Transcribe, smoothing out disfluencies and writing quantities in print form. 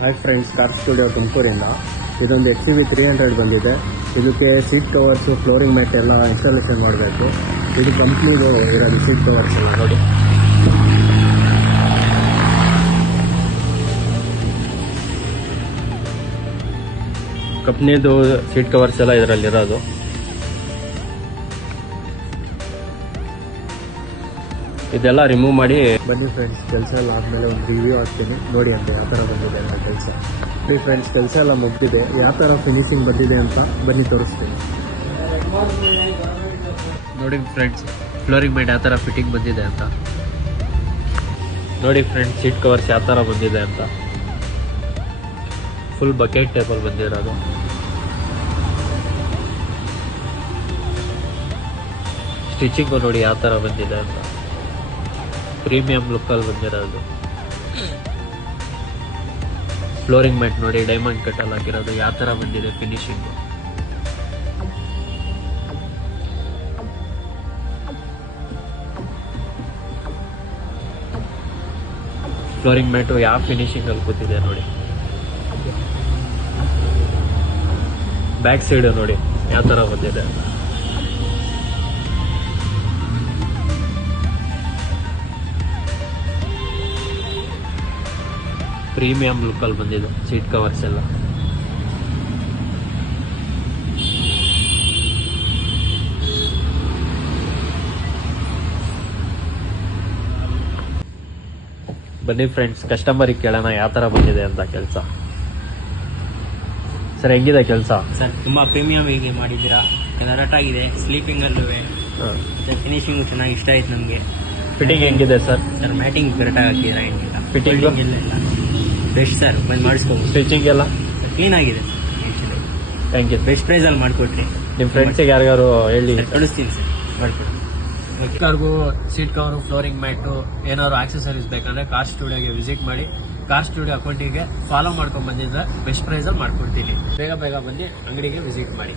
Hi friends, car studio ತುಮಕೂರಿಂದ ಇದೊಂದು XUV 300 ಬಂದಿದೆ. ಇದಕ್ಕೆ ಸೀಟ್ ಕವರ್ಸು, ಫ್ಲೋರಿಂಗ್ ಮ್ಯಾಟ್ ಎಲ್ಲ ಇನ್ಸ್ಟಾಲೇಷನ್ ಮಾಡಬೇಕು. ಇದು ಕಂಪ್ನಿದು ಇರೋದು ಸೀಟ್ ಕವರ್ಸ್ ಎಲ್ಲ ನೋಡಿ. ಕಂಪ್ನಿದು ಸೀಟ್ ಕವರ್ಸ್ ಎಲ್ಲ ಇದರಲ್ಲಿರೋದು. ಇದೆಲ್ಲ ರಿಮೂವ್ ಮಾಡಿ ಬನ್ನಿ ಫ್ರೆಂಡ್ಸ್. ಕೆಲಸ ಎಲ್ಲ ಆದಮೇಲೆ ಒಂದು ರಿವ್ಯೂ ಹಾಕ್ತೀನಿ, ನೋಡಿ ಅಂತ ಯಾವ ಥರ ಬಂದಿದೆ ಅಂತ ಕೆಲಸ. ಫ್ರೆಂಡ್ಸ್, ಕೆಲಸ ಎಲ್ಲ ಮುಗ್ದಿದೆ. ಯಾವ ಥರ ಫಿನಿಶಿಂಗ್ ಬಂದಿದೆ ಅಂತ ಬನ್ನಿ ತೋರಿಸ್ತೀನಿ. ನೋಡಿ ಫ್ರೆಂಡ್ಸ್, ಫ್ಲೋರಿಂಗ್ ಮ್ಯಾಟ್ ಯಾವ ಥರ ಫಿಟ್ಟಿಂಗ್ ಬಂದಿದೆ ಅಂತ ನೋಡಿ. ಫ್ರೆಂಡ್ಸ್, ಸೀಟ್ ಕವರ್ಸ್ ಯಾವ ಥರ ಬಂದಿದೆ ಅಂತ ಫುಲ್ ಬಕೆಟ್ ಟೇಬಲ್ ಬಂದಿರೋದು. ಸ್ಟಿಚಿಂಗು ನೋಡಿ ಯಾವ ಥರ ಬಂದಿದೆ ಅಂತ, ಪ್ರೀಮಿಯಂ ಲುಕ್ಕಲ್ಲಿ ಬಂದಿರೋದು. ಫ್ಲೋರಿಂಗ್ ಮ್ಯಾಟ್ ನೋಡಿ ಡೈಮಂಡ್ ಕಟ್ಟಲ್ಲಿ ಹಾಕಿರೋದು, ಯಾವ ಥರ ಬಂದಿದೆ ಫಿನಿಶಿಂಗ್. ಫ್ಲೋರಿಂಗ್ ಮ್ಯಾಟು ಯಾವ ಫಿನಿಶಿಂಗ್ ಅಲ್ಲಿ ಕೂತಿದೆ ನೋಡಿ. ಬ್ಯಾಕ್ ಸೈಡ್ ನೋಡಿ ಯಾವ ಥರ ಬಂದಿದೆ. ಪ್ರೀಮಿಯಂ ಲುಕ್ಕಲ್ಲಿ ಬಂದಿದೆ ಸೀಟ್ ಕವರ್ಸ್ ಎಲ್ಲ. ಬನ್ನಿ ಫ್ರೆಂಡ್ಸ್, ಕಸ್ಟಮರಿಗೆ ಕೇಳೋಣ ಯಾವ ಥರ ಬಂದಿದೆ ಅಂತ ಕೆಲಸ. ಸರ್, ಹೆಂಗಿದೆ ಕೆಲಸ? ಸರ್, ತುಂಬಾ ಪ್ರೀಮಿಯಂ ಆಗಿ ಮಾಡಿದ್ದೀರಾ. ಕರೆಕ್ಟ್ ಆಗಿದೆ. ಸ್ಲೀಪಿಂಗ್ ಅಲ್ಲೂ ಫಿನಿಶಿಂಗ್ ಚೆನ್ನಾಗಿ ಇಷ್ಟ ಆಯ್ತು ನಮಗೆ. ಫಿಟ್ಟಿಂಗ್ ಹೆಂಗಿದೆ ಸರ್? ಸರ್, ಮ್ಯಾಟಿಂಗ್ ಕರೆಕ್ಟಾಗಿ ಹಾಕಿದ್ದೀರಾ. ಏನಿಲ್ಲ ಫಿಟ್ಟಿಂಗ್ ಇಲ್ಲ ಬೆಸ್ಟ್ ಸರ್, ಬಂದು ಮಾಡಿಸ್ಕೋಬೋದು. ಸ್ಟಿಚಿಂಗ್ ಎಲ್ಲ ಕ್ಲೀನ್ ಆಗಿದೆ. Thank you. ಬೆಸ್ಟ್ ಪ್ರೈಸಲ್ಲಿ ಮಾಡಿಕೊಟ್ರಿ. ನಿಮ್ಮ ಫ್ರೆಂಡ್ಸಿಗೆ ಯಾರಿಗಾರು ಹೇಳಿ ಕಳಿಸ್ತೀನಿ ಸರ್, ಮಾಡಿಕೊಡಿ. ಕಾರ್ಗೂ ಸೀಟ್ ಕವರು, ಫ್ಲೋರಿಂಗ್ ಮ್ಯಾಟು ಏನಾದ್ರು ಆಕ್ಸೆಸರೀಸ್ ಬೇಕಂದ್ರೆ ಕಾರ್ ಸ್ಟುಡಿಯೋಗೆ ವಿಸಿಟ್ ಮಾಡಿ. ಕಾರ್ ಸ್ಟುಡಿಯೋ ಅಕೌಂಟಿಗೆ ಫಾಲೋ ಮಾಡ್ಕೊಂಡು ಬಂದಿದ್ರೆ ಬೆಸ್ಟ್ ಪ್ರೈಸಲ್ಲಿ ಮಾಡ್ಕೊಡ್ತೀನಿ. ಬೇಗ ಬಂದು ಅಂಗಡಿಗೆ ವಿಸಿಟ್ ಮಾಡಿ.